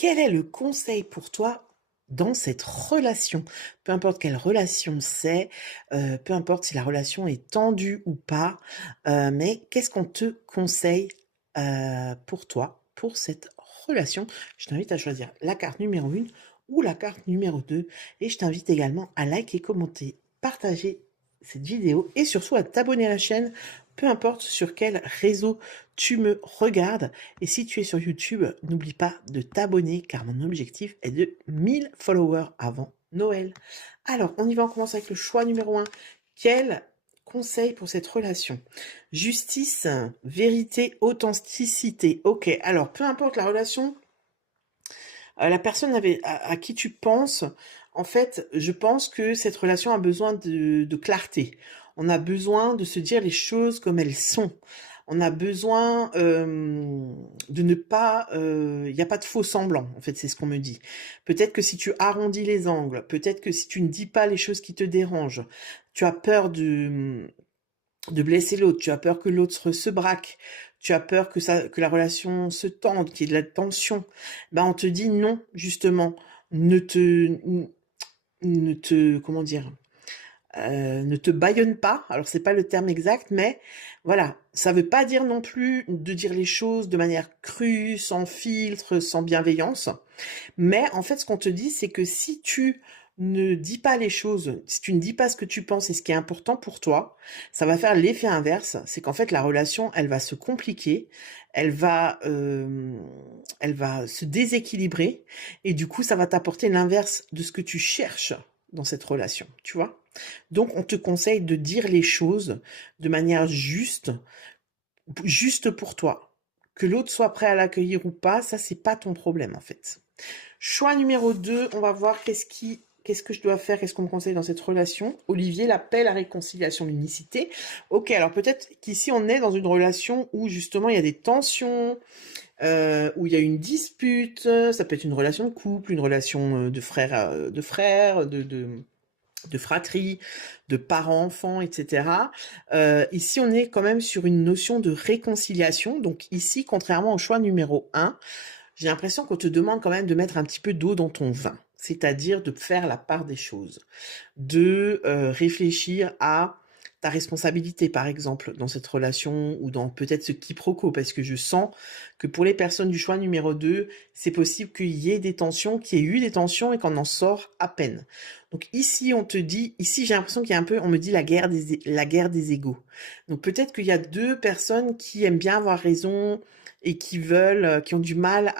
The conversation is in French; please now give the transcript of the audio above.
Quel est le conseil pour toi dans cette relation? Peu importe quelle relation c'est, peu importe si la relation est tendue ou pas, mais qu'est-ce qu'on te conseille, pour toi, pour cette relation? Je t'invite à choisir la carte numéro 1 ou la carte numéro 2 et je t'invite également à liker, commenter, partager cette vidéo et surtout à t'abonner à la chaîne, peu importe sur quel réseau tu me regardes. Et si tu es sur YouTube, n'oublie pas de t'abonner car mon objectif est de 1000 followers avant Noël. Alors, on y va, on commence avec le choix numéro 1. Quel conseil pour cette relation? Justice, vérité, authenticité. Ok, alors peu importe la relation, la personne à qui tu penses, en fait, je pense que cette relation a besoin de clarté. On a besoin de se dire les choses comme elles sont. On a besoin de ne pas... Il n'y a pas de faux semblants, en fait, c'est ce qu'on me dit. Peut-être que si tu arrondis les angles, peut-être que si tu ne dis pas les choses qui te dérangent, tu as peur de blesser l'autre, tu as peur que l'autre se braque, tu as peur que la relation se tende, qu'il y ait de la tension, ben on te dit non, justement, ne te, ne te, comment dire, ne te bâillonne pas. Alors c'est pas le terme exact, mais voilà, ça veut pas dire non plus de dire les choses de manière crue, sans filtre, sans bienveillance. Mais en fait, ce qu'on te dit, c'est que si tu ne dis pas les choses, si tu ne dis pas ce que tu penses et ce qui est important pour toi, ça va faire l'effet inverse. C'est qu'en fait, la relation, elle va se compliquer, elle va, elle va se déséquilibrer, et du coup, ça va t'apporter l'inverse de ce que tu cherches dans cette relation, tu vois? Donc, on te conseille de dire les choses de manière juste, juste pour toi. Que l'autre soit prêt à l'accueillir ou pas, ça, c'est pas ton problème, en fait. Choix numéro 2, on va voir qu'est-ce que je dois faire, qu'est-ce qu'on me conseille dans cette relation. Olivier, la paix, la réconciliation, l'unicité. Ok, alors peut-être qu'ici on est dans une relation où justement il y a des tensions, où il y a une dispute. Ça peut être une relation de couple, une relation de fratrie, de parents-enfants, etc. Ici, on est quand même sur une notion de réconciliation. Donc ici, contrairement au choix numéro 1, j'ai l'impression qu'on te demande quand même de mettre un petit peu d'eau dans ton vin, c'est-à-dire de faire la part des choses, de réfléchir à ta responsabilité, par exemple, dans cette relation ou dans peut-être ce quiproquo, parce que je sens que pour les personnes du choix numéro 2, c'est possible qu'il y ait des tensions, qu'il y ait eu des tensions et qu'on en sort à peine. Donc ici, on te dit, ici j'ai l'impression qu'il y a un peu, on me dit la guerre des égos. Donc peut-être qu'il y a deux personnes qui aiment bien avoir raison et qui veulent, qui ont du mal